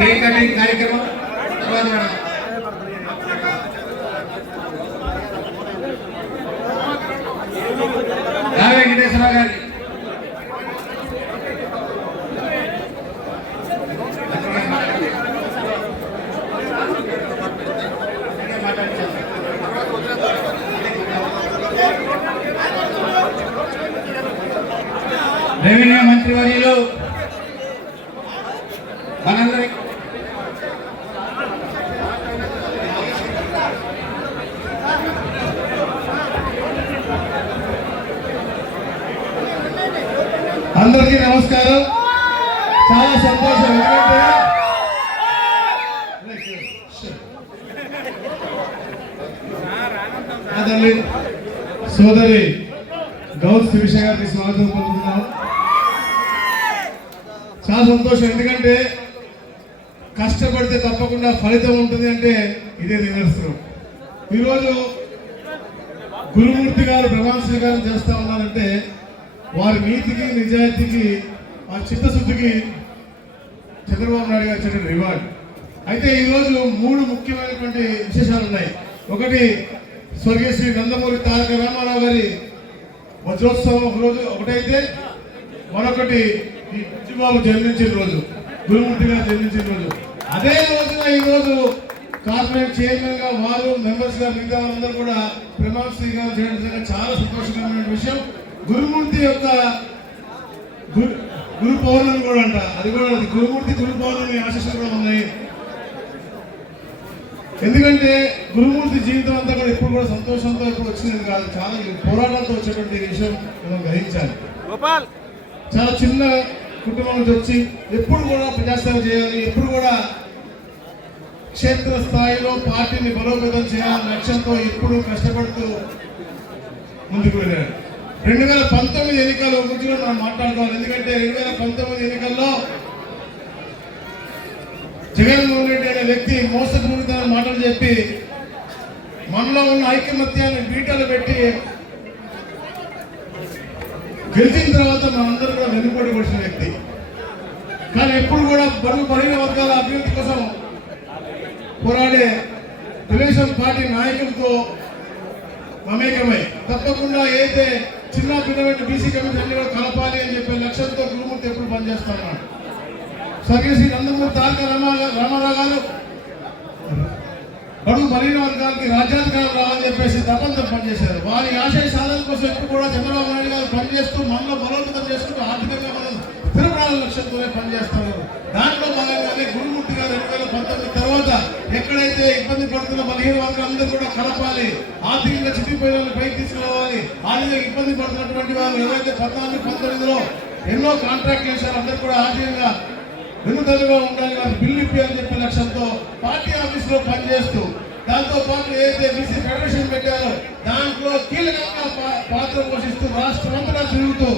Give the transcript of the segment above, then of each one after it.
Cake cutting కార్యక్రమం వెంకటేశ్వరరావు గారి revenue మంత్రి వర్యులు మనందరి అందరికీ నమస్కారం. చాలా సంతోషం. ఎందుకంటే సోదరి గౌస్ శిరీష గారికి స్వాగతం పలుకుతున్నాను. చాలా సంతోషం. ఎందుకంటే కష్టపడితే తప్పకుండా ఫలితం ఉంటుంది అంటే ఇదే నిదర్శనం. ఈరోజు గురుమూర్తి గారు ప్రమాణ స్వీకారం చేస్తా ఉన్నారంటే వారి నీతికి నిజాయితీకి వారి చిత్తశుద్ధికి చంద్రబాబు నాయుడు గారు ఇచ్చిన రివార్డ్. అయితే ఈరోజు 3 ముఖ్యమైనటువంటి విశేషాలు ఉన్నాయి. ఒకటి స్వర్గీయ శ్రీ నందమూరి తారక రామారావు గారి వజ్రోత్సవం ఒకరోజు ఒకటైతే, మరొకటి ఈ బుజ్జిబాబు జన్మించిన రోజు, గురుమూర్తి గారు జన్మించిన రోజు. అదే రోజున ఈరోజు కార్పొరేట్ చైర్మన్ గా వారు మెంబర్స్ గా మిగతా వాళ్ళందరూ కూడా ప్రమాణ స్వీకారం చేయడం చాలా సంతోషకరమైన విషయం. గురుమూర్తి యొక్క గురు పౌర్ణమి కూడా అంట, అది కూడా గురుమూర్తి గురు పౌర్ణమి ఆశీస్సులు కూడా ఉన్నాయి. ఎందుకంటే గురుమూర్తి జీవితం అంతా కూడా ఎప్పుడు కూడా సంతోషంతో ఎప్పుడు వచ్చినది కాదు, చాలా పోరాటాలతో వచ్చేటువంటి విషయం మనం గ్రహించాలి. చాలా చిన్న కుటుంబం నుంచి వచ్చి ఎప్పుడు కూడా ప్రజాసేవ చేయాలి, ఎప్పుడు కూడా క్షేత్ర స్థాయిలో పార్టీని బలోపేతం చేయాలనే లక్ష్యంతో ఎప్పుడు కష్టపడుతూ ముందుకు వెళ్ళాడు. 2019 ఎన్నికల గురించి మనం మాట్లాడుకోవాలి. ఎందుకంటే 2019 ఎన్నికల్లో జగన్మోహన్ రెడ్డి అనే వ్యక్తి మోసపూరితమైన మాటలు చెప్పి మనలో ఉన్న ఐకమత్యాన్ని బీటలు పెట్టి గెలిచిన తర్వాత మనందరూ కూడా వెనుకబడి వచ్చిన వ్యక్తి. కానీ ఎప్పుడు కూడా బడుగు బలహీన వర్గాల అభివృద్ధి కోసం పోరాడే తెలుగుదేశం పార్టీ నాయకులతో మమేకమై తప్పకుండా ఏదైతే చిన్న పిల్లల బీసీ కమిషన్ అన్ని కూడా కలపాలి అని చెప్పే లక్ష్యంతో గురుమూర్తి ఎప్పుడు పనిచేస్తున్నాడు. స్వర్గీయ శ్రీ నందమూరి తారక రామారావు గారు బడుగు బలహీన వర్గాలకి రాజ్యాధికారం రావాలని చెప్పేసి తపంతో పనిచేశారు. వారి ఆశయ సాధన కోసం ఎప్పుడు కూడా చంద్రబాబు నాయుడు గారు పనిచేస్తూ మనలో బలోపేతం చేసుకుంటూ ఆర్థికంగా మనం స్థిరపడాల లక్ష్యంతోనే పనిచేస్తారు. దాంట్లో భాగంగానే గురుమూర్తి గారు 2019 తర్వాత ఎక్కడైతే ఇబ్బంది పడుతున్న బలహీన వర్గాలందరూ కూడా కలపాలి, ఆర్థికంగా చితిపోయిన పైకి తీసుకురావాలి, ఆర్థికంగా ఇబ్బంది పడుతున్నటువంటి వాళ్ళు ఎవరైతే 14-19లో ఎన్నో కాంట్రాక్ట్లు చేశారో అందరూ కూడా ఆర్థికంగా వెనుదలుగా ఉండాలి, వాళ్ళు బిల్లు ఇప్పాలని చెప్పే లక్ష్యంతో పార్టీ ఆఫీసులో పనిచేస్తూ దాంతో పాటు ఏదైతే బీసీ ఫెడరేషన్ పెట్టారో దాంట్లో కీలకంగా పాత్ర పోషిస్తూ రాష్ట్రం అంతటా తిరుగుతూ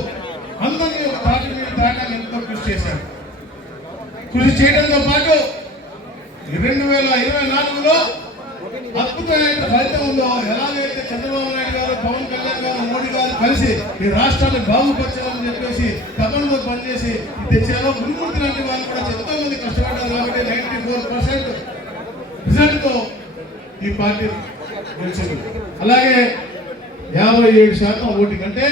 అందరినీ పార్టీ మీద దాటాన్ని ఎంతో కృషి చేశారు. కృషి చేయడంతో పాటు 2024లో అద్భుతమైన ఫలితం ఉందో, ఎలాగైతే చంద్రబాబు నాయుడు గారు, పవన్ కళ్యాణ్ గారు, మోడీ గారు కలిసి ఈ రాష్ట్రాన్ని బాగుపరచాలని చెప్పేసి తపనతో పనిచేసి తెచ్చారో గురుమూర్తి లాంటి వాళ్ళు కూడా ఎంతో మంది కష్టపడ్డారు. కాబట్టి 94% రిజల్ట్తో ఈ పార్టీ గెలిచింది. అలాగే 57% ఓటింగ్ అంటే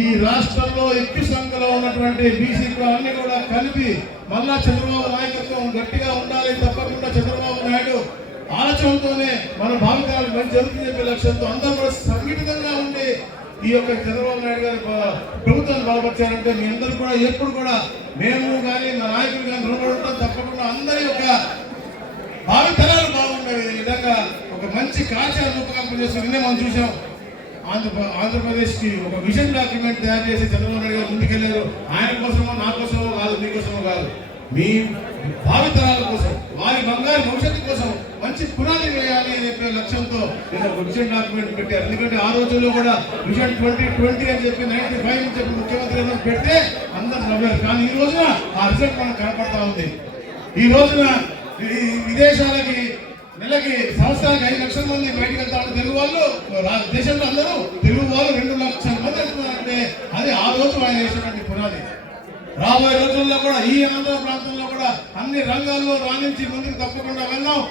ఈ రాష్ట్రంలో ఎక్కువ సంఖ్యలో ఉన్నటువంటి బీసీలు అన్ని కూడా కలిపి మళ్ళా చంద్రబాబు నాయకత్వం గట్టిగా ఉండాలి, తప్పకుండా చంద్రబాబు నాయుడు ఆలోచనతోనే మన భావితరాలు మంచి జరుగుతుంది చెప్పే లక్ష్యంతో అందరూ కూడా సంఘటితంగా ఉండి ఈ యొక్క చంద్రబాబు నాయుడు గారి ప్రభుత్వాన్ని బలపరిచారంటే మీ అందరూ కూడా ఎప్పుడు కూడా మేము కానీ మా నాయకులు కానీ రుణపడి ఉంటాం. తప్పకుండా అందరి యొక్క భావితరాలు బాగుండే విధంగా ఒక మంచి కార్యాచరణ రూపకల్పన చేసి నిన్నే మనం చూసాం. ఆంధ్రప్రదేశ్కి ఒక విజన్ డాక్యుమెంట్ తయారు చేసి చంద్రబాబు నాయుడు గారు ముందుకెళ్లారు. ఆయన కోసమో నా కోసమో కాదు, మీకోసమో కాదు, మీ భావితరాల కోసం, వారి బంగారు భవిష్యత్తు కోసం మంచి పునాది వేయాలి అనే లక్ష్యంతో నేను ఒక విజన్ డాక్యుమెంట్ పెట్టారు. ఎందుకంటే ఆ రోజుల్లో కూడా విజన్ 2020 అని చెప్పి 95 అని చెప్పి ముఖ్యమంత్రి గారు పెడితే అందరూ నవ్వారు. కానీ ఈ రోజున ఆ రిజల్ట్ మనకు కనపడతా ఉంది. ఈ రోజున విదేశాలకి నెలకి సంవత్సరానికి 5 లక్షల మంది బయటకు వెళ్తా ఉంటే తెలుగు వాళ్ళు దేశంలో అందరూ తెలుగు వాళ్ళు 2 లక్షల మంది వెళ్తున్నారంటే అది ఆ రోజు ఆయన వేసినటువంటి పునాది. రాబోయే రోజుల్లో కూడా ఈ ఆంధ్ర ప్రాంతంలో కూడా అన్ని రంగాల్లో రాణించి ముందుకు తప్పకుండా వెళ్దాం.